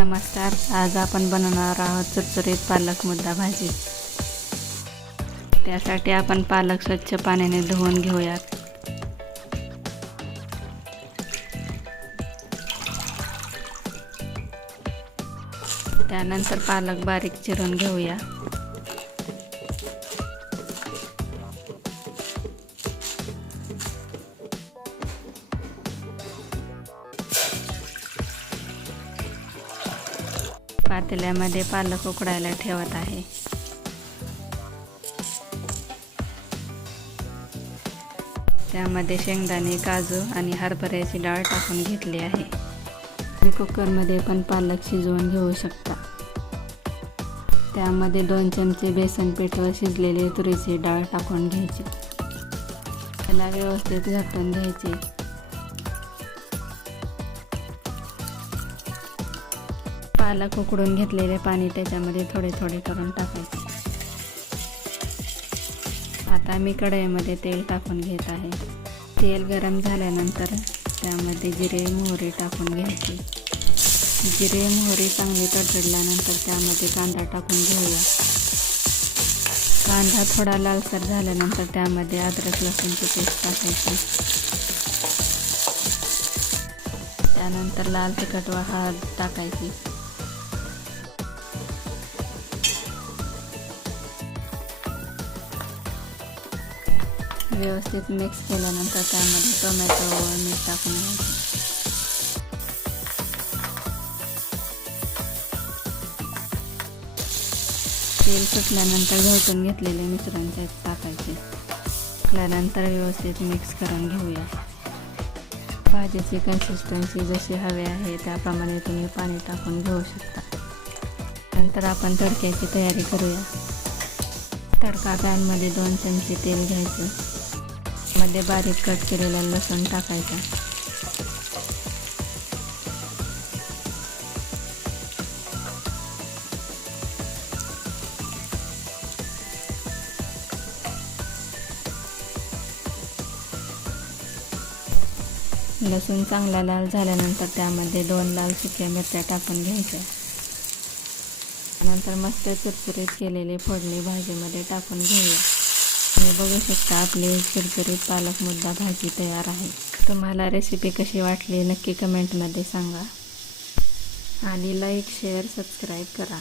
नमस्कार. आज आपण बनवणार आहोत चुरचुरीत पालक मुद्दा भाजी. त्यासाठी आपण पालक स्वच्छ पाण्याने धुवून घेऊयात. त्यानंतर पालक बारीक चिरून घेऊया. पातेल्यामध्ये पालक उकडायला ठेवत आहे. त्यामध्ये शेंगदाणे काजू आणि हरभऱ्याची डाळ टाकून घेतली आहे. कुकरमध्ये पण पालक शिजवून घेऊ शकता. त्यामध्ये दोन चमचे बेसन पीठ व शिजलेली तुरीची डाळ टाकून घ्यायची. त्याला व्यवस्थित झाकून घ्यायचे. पालक उकडून घेतलेले पाणी त्याच्यामध्ये थोडे थोडे करून टाकायचे. आता मी कढईमध्ये तेल टाकून घेत आहे. तेल गरम झाल्यानंतर त्यामध्ये जिरे मोहरी टाकून घ्यायची. जिरे मोहरी चांगली तडतडल्यानंतर त्यामध्ये कांदा टाकून घेऊया. कांदा थोडा लालसर झाल्यानंतर त्यामध्ये अद्रक लसूणची पेस्ट टाकायची. त्यानंतर लाल तिखट व हळद टाकायची. व्यवस्थित मिक्स केल्यानंतर त्यामध्ये टोमॅटो व मीठ टाकून घ्यायचे तेल सुटल्यानंतर घोटून घेतलेले मिश्रण त्यात टाकायचे टाकल्यानंतर व्यवस्थित मिक्स करून घेऊया. भाजीची कन्सिस्टन्सी जशी हवी आहे त्याप्रमाणे तुम्ही पाणी टाकून घेऊ शकता. नंतर आपण तडक्याची तयारी करूया. तडका पॅनमध्ये दोन चमचे तेल घ्यायचं. मध्ये बारीक कट केलेला लसूण टाकायचा. लसूण चांगला लाल झाल्यानंतर त्यामध्ये दोन लाल सुक्या मिरच्या टाकून घ्यायच्या. नंतर मस्त चुरचुरीत केलेली फोडणी भाजीमध्ये टाकून घेऊया. तुम्ही बघू शकता आपली चुरचुरीत पालक मुद्दा भाजी तयार आहे. तुम्हाला रेसिपी कशी वाटली नक्की कमेंटमध्ये सांगा. आणि लाईक शेअर सबस्क्राईब करा.